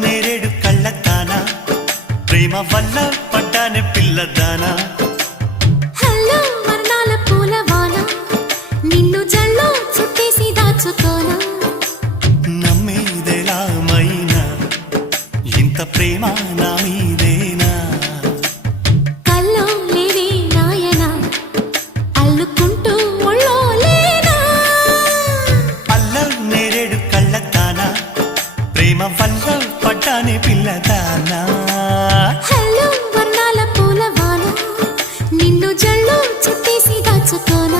నేరేడు కళ్ళతానా ప్రేమ వల్ల పడ్డానే పిల్లదానా హలో వర్ణాల పూలవాన నిన్ను జల్లో చుట్టేసి దాచుకోనా నమ్మేదెలా మైనా ఇంత ప్రేమ నా మీదేనా కల్లో లేవే నాయనా అల్లుకుంటూ ఒళ్ళో లేనా అల్ల నేరేడు కళ్ళతానా ప్రేమ వల్ల పడ్డానే పిల్లదానా హలో వర్ణాల పూలవాన నిన్ను జల్లో చుట్టేసి దాచుకోనా